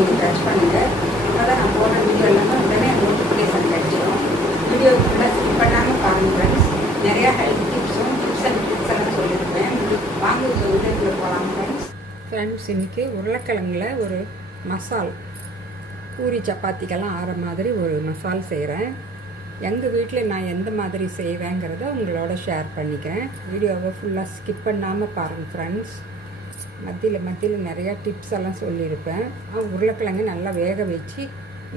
நீங்கள் டச் பண்ணுங்கள். அப்போ தான் நான் போடுற வீடியோ எல்லாமே உடனே நோட்டிஃபிகேஷன் கிடைச்சிடும். வீடியோ ஃபுல்லாக ஸ்கிப் பண்ணாமல் பாருங்கள் ஃப்ரெண்ட்ஸ். நிறையா ஹெல்த் டிப்ஸ் அண்ட் ட்ரிக்ஸ் எல்லாம் சொல்லியிருப்பேன். வாங்க வீடியோக்குள்ளே போகலாம் ஃப்ரெண்ட்ஸ். இன்றைக்கி உருளைக்கிழங்குல ஒரு மசால், பூரி சப்பாத்திக்கெல்லாம் ஆகிற மாதிரி ஒரு மசால் செய்கிறேன். எங்கள் வீட்டில் நான் எந்த மாதிரி செய்வேங்கிறத உங்களோட ஷேர் பண்ணிக்கிறேன். வீடியோவை ஃபுல்லாக ஸ்கிப் பண்ணாமல் பாருங்கள் ஃப்ரெண்ட்ஸ். மத்தியில் நிறையா டிப்ஸ் எல்லாம் சொல்லியிருப்பேன். உருளைக்கிழங்கு நல்லா வேக வச்சு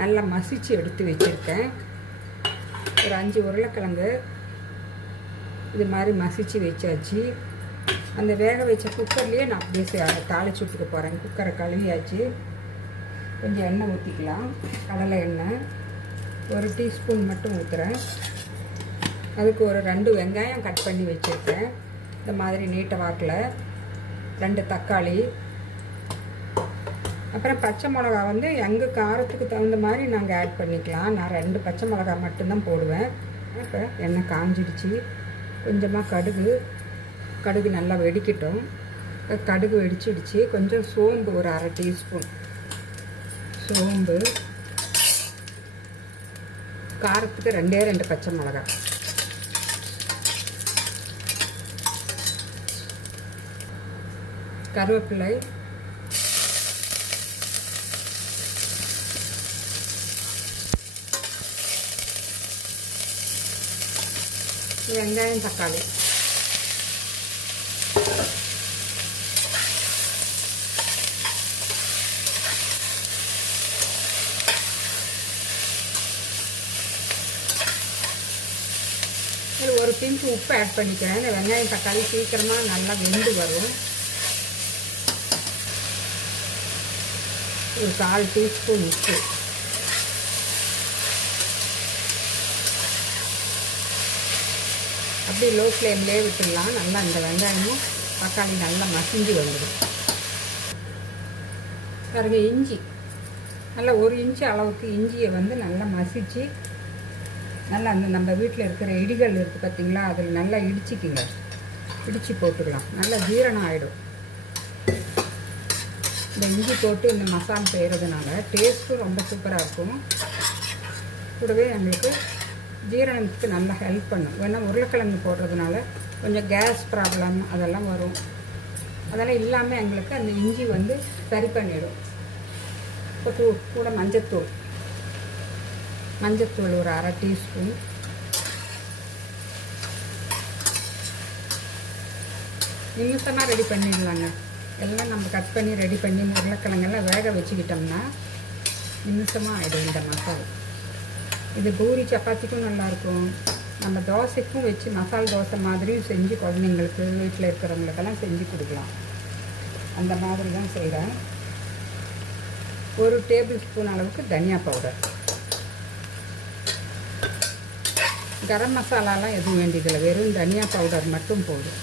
நல்லா மசிச்சு எடுத்து வச்சுருக்கேன். ஒரு 5 உருளைக்கிழங்கு இது மாதிரி மசிச்சு வச்சாச்சு. அந்த வேக வச்ச குக்கர்லேயே நான் அப்படியே தாளிச்சு விட்டுக்க போகிறேன். குக்கரை கழுவியாச்சு. கொஞ்சம் எண்ணெய் ஊற்றிக்கலாம். கடலை எண்ணெய் 1 டீஸ்பூன் மட்டும் ஊற்றுறேன். அதுக்கு ஒரு 2 வெங்காயம் கட் பண்ணி வச்சுருக்கேன். இந்த மாதிரி நீட்ட வாக்கில் 2 தக்காளி, அப்புறம் பச்சை மிளகா வந்து எங்கள் காரத்துக்கு தகுந்த மாதிரி நாங்கள் ஆட் பண்ணிக்கலாம். நான் 2 பச்சை மிளகா மட்டும்தான் போடுவேன். இப்போ எண்ணெய் காஞ்சிடுச்சு. கொஞ்சமாக கடுகு நல்லா வெடிக்கட்டும். கடுகு வெடிச்சிடுச்சு. கொஞ்சம் சோம்பு ஒரு 1/2 டீஸ்பூன் சோம்பு, காரத்துக்கு 2 பச்சை மிளகாய், கருவேப்பிலை, வெங்காயம், தக்காளி, ஒரு பிஞ்சு உப்பு ஆட் பண்ணிக்கிறேன். இந்த வெங்காயம் தக்காளி சீக்கிரமாக நல்லா வெந்து வரும். ஒரு 1/4 டீஸ்பூன் உப்பு, அப்படியே லோ ஃப்ளேம்லேயே விட்டுடலாம். நல்லா இந்த வெங்காயமும் தக்காளி நல்லா மசிஞ்சு வந்துடும். பாருங்க, இஞ்சி நல்லா 1 இன்ச்சு அளவுக்கு இஞ்சியை வந்து நல்லா மசிச்சு நல்லா அந்த நம்ம வீட்டில் இருக்கிற இடிகள் இருக்குது பார்த்திங்களா, அதில் நல்லா இடித்து போட்டுக்கலாம். நல்லா ஜீரணம் ஆகிடும். இந்த இஞ்சி போட்டு இந்த மசாலா செய்கிறதுனால டேஸ்ட்டும் ரொம்ப சூப்பராக இருக்கும். கூடவே எங்களுக்கு ஜீரணத்துக்கு நல்லா ஹெல்ப் பண்ணும். ஏன்னா உருளைக்கிழங்கு போடுறதுனால கொஞ்சம் கேஸ் ப்ராப்ளம் அதெல்லாம் வரும். அதெல்லாம் இல்லாமல் எங்களுக்கு அந்த இஞ்சி வந்து சரி பண்ணிடும். இப்போ கூட மஞ்சத்தூள் ஒரு 1/2 டீஸ்பூன், நிமிஷமாக ரெடி பண்ணிடலாங்க. எல்லாம் நம்ம கட் பண்ணி ரெடி பண்ணி உருளைக்கிழங்கெல்லாம் வேக வச்சுக்கிட்டோம்னா நிமிஷமாக ஆகிடும் இந்த மசாலா. இது பூரி சப்பாத்திக்கும் நல்லாயிருக்கும். நம்ம தோசைக்கும் வச்சு மசால் தோசை மாதிரியும் செஞ்சு குழந்தைங்களுக்கு வீட்டில் இருக்கிறவங்களுக்கெல்லாம் செஞ்சு கொடுக்கலாம். அந்த மாதிரி தான் செய்கிறேன். 1 டேபிள் ஸ்பூன் அளவுக்கு தனியா பவுடர். கரம் மசாலாலாம் எதுவும் வேண்டியதில்லை, வெறும் தனியா பவுடர் மட்டும் போதும்.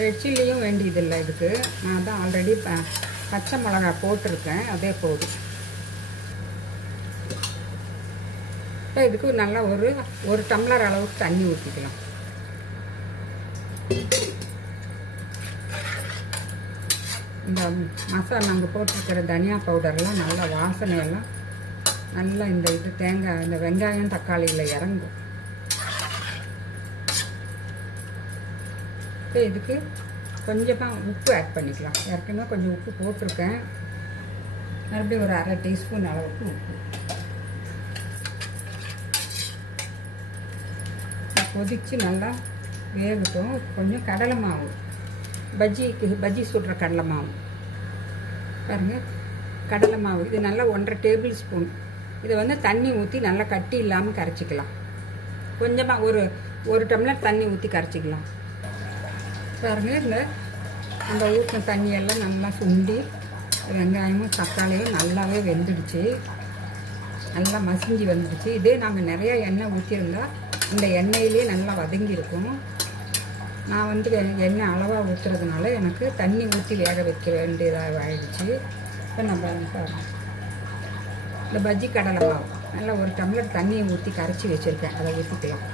ரெட் சில்லியும் வேண்டியதில்லை இதுக்கு. நான் தான் ஆல்ரெடி பச்சை மிளகா போட்டிருக்கேன், அதே போதும். இப்போ இதுக்கு நல்லா ஒரு டம்ளர் அளவுக்கு தண்ணி ஊற்றிக்கலாம். இந்த மசாலா நாங்கள் போட்டிருக்கிற தனியா பவுடர்லாம் நல்லா வாசனையெல்லாம் நல்லா இந்த தேங்காய் இந்த வெங்காயம் தக்காளியில் இறங்கும். இப்போ இதுக்கு கொஞ்சமாக உப்பு ஆட் பண்ணிக்கலாம். ஏற்கனவே கொஞ்சம் உப்பு போட்டிருக்கேன். மறுபடியும் ஒரு 1/2 டீஸ்பூன் அளவுக்கு உப்பு. கொதித்து நல்லா வேகட்டும். கொஞ்சம் கடலை மாவு, பஜ்ஜி சுடுற கடலை மாவு பாருங்கள், கடலை மாவு இது நல்லா 1/2 டேபிள் ஸ்பூன். இதை வந்து தண்ணி ஊற்றி நல்லா கட்டி இல்லாமல் கரைச்சிக்கலாம். கொஞ்சமாக ஒரு டம்ளர் தண்ணி ஊற்றி கரைச்சிக்கலாம். பாருங்கள், இந்த அந்த ஊற்றின தண்ணியெல்லாம் நல்லா சுண்டி வெங்காயமும் தக்காளியும் நல்லாவே வெந்துடுச்சு. நல்லா மசிஞ்சு வந்துடுச்சு. இதே நாங்கள் நிறையா எண்ணெய் ஊற்றியிருந்தா இந்த எண்ணெயிலே நல்லா வதங்கியிருக்கும். நான் வந்து எண்ணெய் அளவாக ஊற்றுறதுனால எனக்கு தண்ணி ஊற்றி வேக வைக்க வேண்டியதாக ஆயிடுச்சு. இப்போ நம்ம இந்த பஜ்ஜி கடலை மாவு நல்லா ஒரு டம்ளர் தண்ணியை ஊற்றி கரைச்சி வச்சுருக்கேன், அதை ஊற்றிக்கலாம்.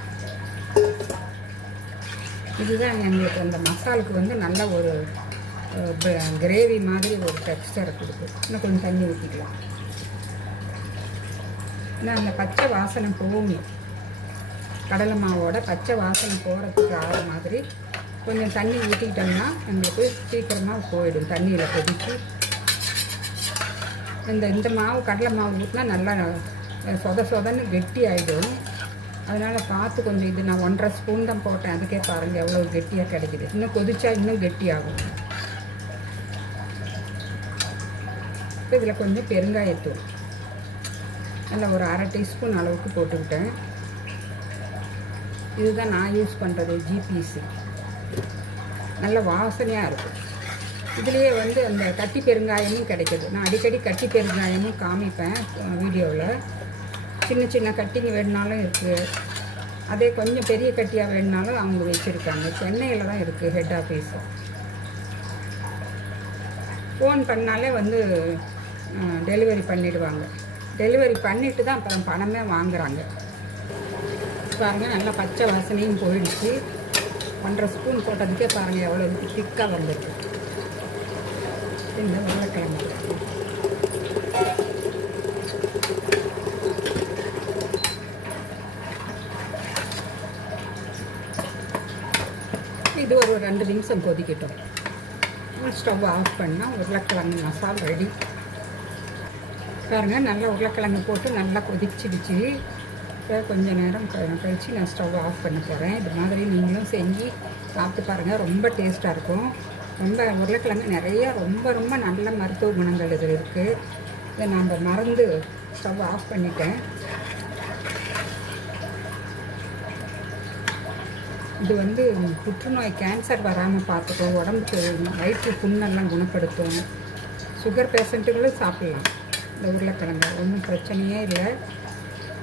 இதுதான் எங்களுக்கு அந்த மசாலுக்கு வந்து நல்ல ஒரு கிரேவி மாதிரி ஒரு டெக்ஸ்டரை கொடுக்கும். இன்னும் கொஞ்சம் தண்ணி ஊற்றிக்கலாம். இன்னும் அந்த பச்சை வாசனை போகணும், கடலை மாவோட பச்சை வாசனை போகிறதுக்கு ஆகிற மாதிரி கொஞ்சம் தண்ணி ஊற்றிக்கிட்டோம்னா எங்களுக்கு சீக்கிரமாக போயிடும். தண்ணியில் கொதிச்சு இந்த மாவு கடலை மாவு ஊற்றினா நல்லா சொதன்னு கெட்டி ஆகிடும். அதனால் பார்த்து கொஞ்சம் இது நான் 1.5 ஸ்பூன் தான் போட்டேன், அதுக்கே பாருங்கள் எவ்வளோ கெட்டியாக கிடைக்கிது. இன்னும் கொதிச்சா இன்னும் கெட்டியாகும். இதில் கொஞ்சம் பெருங்காயத்தூள் நல்லா ஒரு 1/2 டீஸ்பூன் அளவுக்கு போட்டுக்கிட்டேன். இதுதான் நான் யூஸ் பண்ணுறது, ஜிபிசி. நல்ல வாசனையாக இருக்கும். இதுலேயே வந்து அந்த கட்டி பெருங்காயமும் கிடைக்கிது. நான் அடிக்கடி கட்டி பெருங்காயமும் காமிப்பேன் வீடியோவில். சின்ன சின்ன கட்டிங்க வேணுனாலும் இருக்குது, அதே கொஞ்சம் பெரிய கட்டியாக வேணுனாலும் அவங்க வச்சுருக்காங்க. சென்னையில் தான் இருக்குது ஹெட் ஆஃபீஸு. ஃபோன் பண்ணாலே வந்து டெலிவரி பண்ணிவிடுவாங்க. டெலிவரி பண்ணிவிட்டு தான் அப்புறம் பணமே வாங்குகிறாங்க. பாருங்கள் நல்லா பச்சை வாசனையும் போயிடுச்சு. 1.5 ஸ்பூன் போட்டதுக்கே பாருங்கள் எவ்வளோ திக்காக வந்துருக்கு இந்த உருளைக்கிழங்கு. இது ஒரு 2 நிமிஷம் கொதிக்கட்டும். ஸ்டவ் ஆஃப் பண்ணால் உருளைக்கிழங்கு மசாலா ரெடி. பாருங்கள் நல்லா உருளைக்கிழங்கு போட்டு நல்லா கொதிச்சிடுச்சு. இப்போ கொஞ்சம் நேரம் கழித்து நான் ஸ்டவ் ஆஃப் பண்ண போகிறேன். இது மாதிரி நீங்களும் செஞ்சு சாப்பிட்டு பாருங்கள், ரொம்ப டேஸ்ட்டாக இருக்கும். ரொம்ப உருளைக்கிழங்கு நிறைய ரொம்ப நல்ல மருத்துவ குணங்கள் இதில் இருக்குது. இதை நான் மறந்து ஸ்டவ் ஆஃப் பண்ணிட்டேன். இது வந்து புற்றுநோய் கேன்சர் வராமல் பார்த்துக்கும், உடம்புக்கு வயிற்று புண்ணெல்லாம் குணப்படுத்தும். சுகர் பேஷண்ட்டுகளும் சாப்பிட்லாம் இந்த உருளைக்கிழங்கு, ஒன்றும் பிரச்சனையே இல்லை.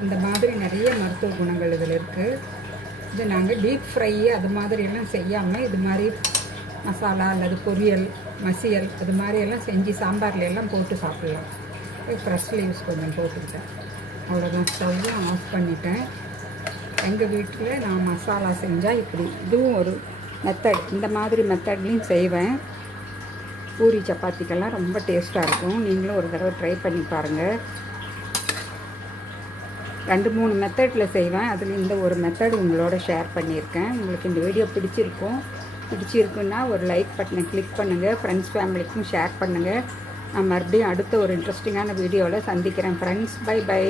இந்த மாதிரி நிறைய மருத்துவ குணங்கள் இதில் இருக்குது. இது நாங்கள் டீப் ஃப்ரை அது மாதிரியெல்லாம் செய்யாமல் இது மாதிரி மசாலா அல்லது பொரியல் மசியல் அது மாதிரியெல்லாம் செஞ்சு சாம்பாரில் எல்லாம் போட்டு சாப்பிட்லாம். ஃப்ரெஷ் லீவ்ஸ் கொஞ்சம் போட்டுக்கிட்டேன். அவ்வளோதான், ஸ்டவ்வும் ஆஃப் பண்ணிட்டேன். எங்கள் வீட்டில் நான் மசாலா செஞ்சால் இப்படி, இதுவும் ஒரு மெத்தட். இந்த மாதிரி மெத்தட்லேயும் செய்வேன். பூரி சப்பாத்திக்கெல்லாம் ரொம்ப டேஸ்ட்டாக இருக்கும். நீங்களும் ஒரு தடவை ட்ரை பண்ணி பாருங்கள். 2-3 மெத்தடில் செய்வேன். அதில் இந்த ஒரு மெத்தட் உங்களோட ஷேர் பண்ணியிருக்கேன். உங்களுக்கு இந்த வீடியோ பிடிச்சிருக்குன்னா ஒரு லைக் பட்டனை கிளிக் பண்ணுங்கள். ஃப்ரெண்ட்ஸ் ஃபேமிலிக்கும் ஷேர் பண்ணுங்கள். நான் மறுபடியும் அடுத்த ஒரு இன்ட்ரெஸ்டிங்கான வீடியோவில் சந்திக்கிறேன் ஃப்ரெண்ட்ஸ். பை.